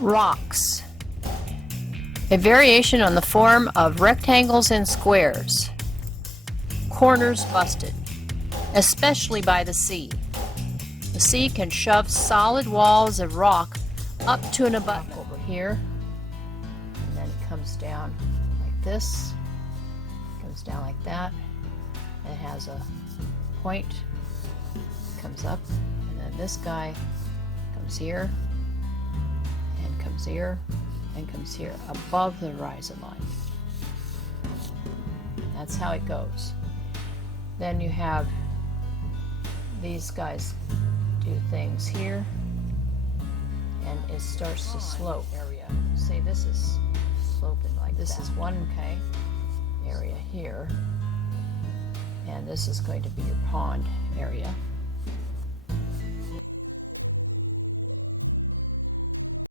Rocks. A variation on the form of rectangles and squares. Corners busted, especially by the sea. The sea can shove solid walls of rock up to an abutment over here, and then it comes down like this, comes down like that, and it has a point, comes up, and then this guy comes here, and comes here, and comes here, above the horizon line. That's how it goes. Then you have these guys do things here, and it starts to slope area. Say this is sloping like this is one area here, and this is going to be your pond area.